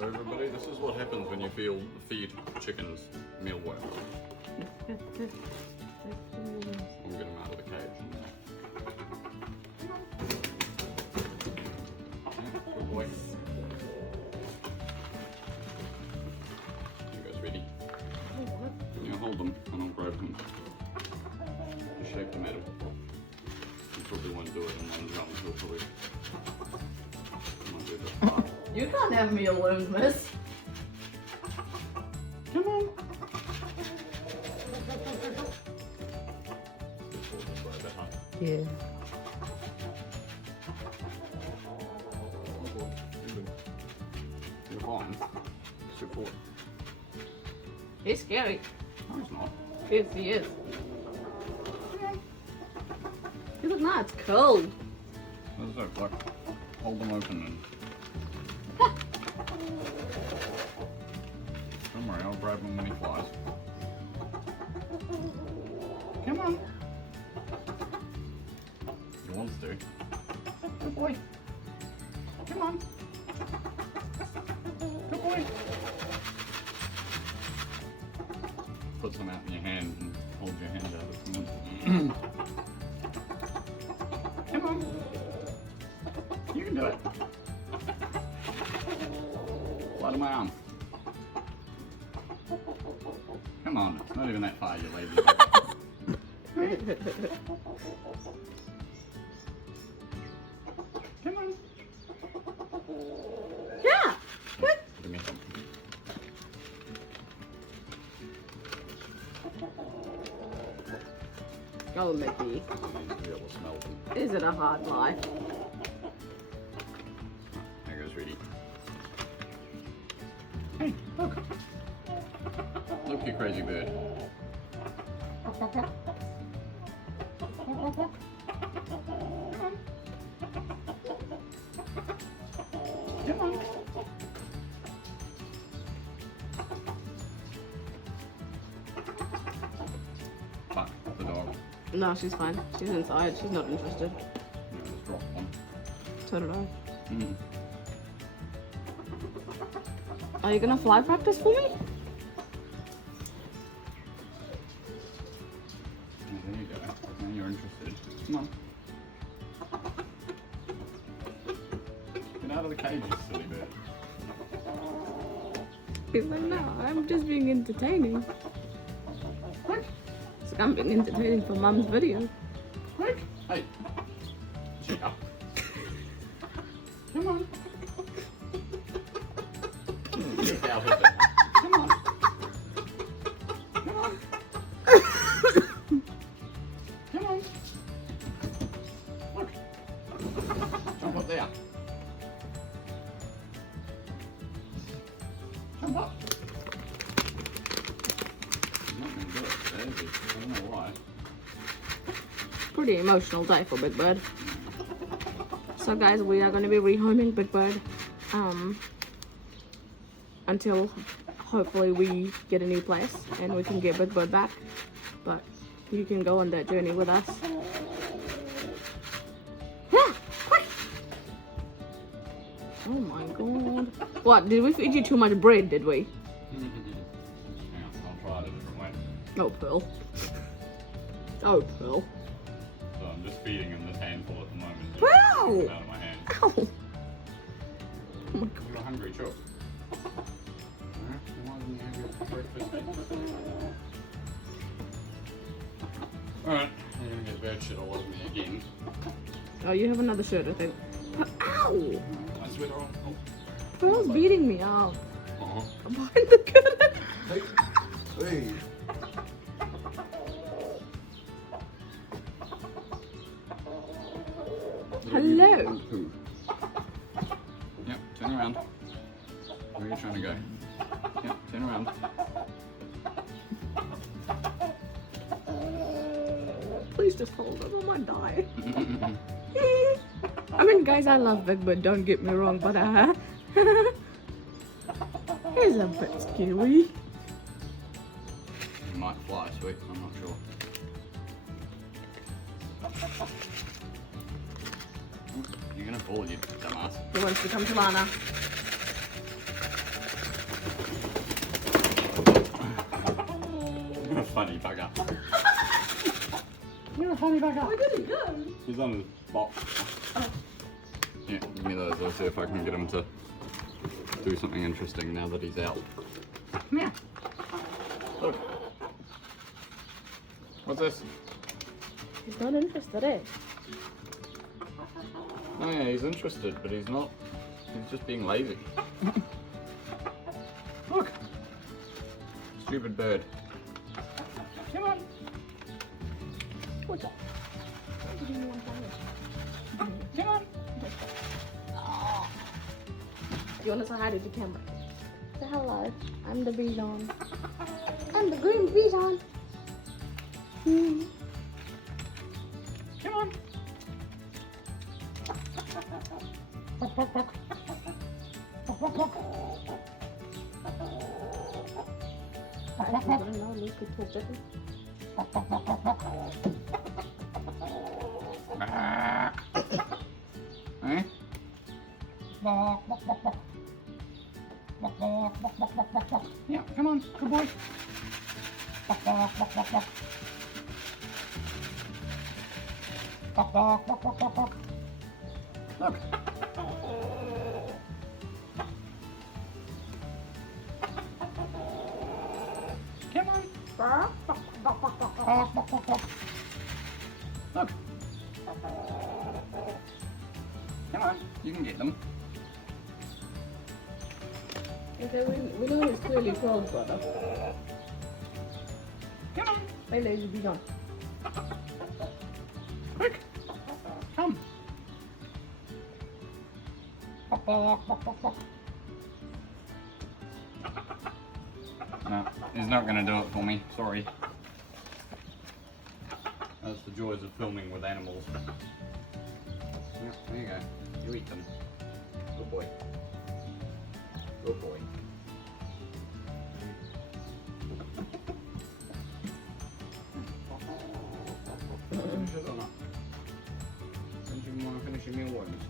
So everybody, this is what happens when you feed chickens mealworm. I'll get them out of the cage. Yeah, good boy. You guys ready? You hold them and I'll grab them. Just shake them out. You probably won't do it in one jump, you'll probably might do this. You can't have mealworms, miss. Come on. Yeah. You're fine. Support. He's scary. No, he's not. Yes, he is. You look nice. It's cold. What is that? Like, hold them open and. Don't worry, I'll grab him when he flies. Come on. He wants to. Good boy. Come on. Good boy. Put some out in your hand and hold your hand out if you want. Come on. You can do it. Fly to my arm. Come on, it's not even that far, you lazy. Come on. Yeah. What? Give me something. Oh, Mickey. I need to be able to smell them. Is it a hard life? There goes Reedy. Hey, look. Look, you crazy bird. Come on. Fuck the dog. No, she's fine. She's inside. She's not interested. Yeah, just drop one. So did I. Mm. Are you gonna fly practice for me? There you go. Now you're interested. Come on. Get out of the cage, you silly bird. He's like, no, I'm just being entertaining. Quick, It's like, I'm being entertaining for Mum's video. quick. Hey. Shut up. Come on. Get out of it. Come on. Come on. Come on. Look. Jump up there. Jump up. He's not going to do it today, is he? I don't know why. Pretty emotional day for Big Bird. So guys, we are going to be rehoming Big Bird until hopefully we get a new place and we can get Big Bird back. But you can go on that journey with us. Yeah, quick! Oh my god. What, did we feed you too much bread, did we? Hang on, I'll try it a different way. Oh, Pearl. Oh, Pearl. So I'm just feeding him this handful at the moment. Just Wow! taking it out of my hand. Ow! Oh my god. You're hungry, Chuck. Why didn't you have your breakfast? Alright, I'm gonna get bird shit all over me again. Oh, you have another shirt, I think. Ow! I swear on. Oh. Pearl's beating me up. Uh-huh. Behind the curtain. Hey. Hello. Poo. Yep, turn around. Where are you trying to go? Yep, turn around. Please just hold him, I might die. I mean, guys, I love Big Bird, don't get me wrong, but he's a bit scary. He might fly, sweet, I'm not sure. You're gonna fall, you dumbass. He wants to come to Lana. funny bugger. You're a funny bugger. Where did he go? He's on his box. Oh. Yeah, give me those. I'll see if I can get him to do something interesting now that he's out. Come here. Look. What's this? He's not interested, eh? Oh yeah, he's interested, but he's not. He's just being lazy. Look. Stupid bird. Come on. What's up? Come on. Do you want to say hi to the camera? Say hello. I'm the Bichon. I'm the green Bichon. Come on. I don't know, Luke could talk better. Eh? Yeah, come on, good boy. Look. Come on. Look. Come on, you can get them. Okay, we know he's clearly Pearl's brother. Come on. Hey, lazy Bichon. Quick. Come. No, he's not going to do it for me. Sorry. That's the joys of filming with animals. Yeah, there you go. You eat them. Good boy. Good boy. Finish it or not? Don't you want to finish your meal, ones?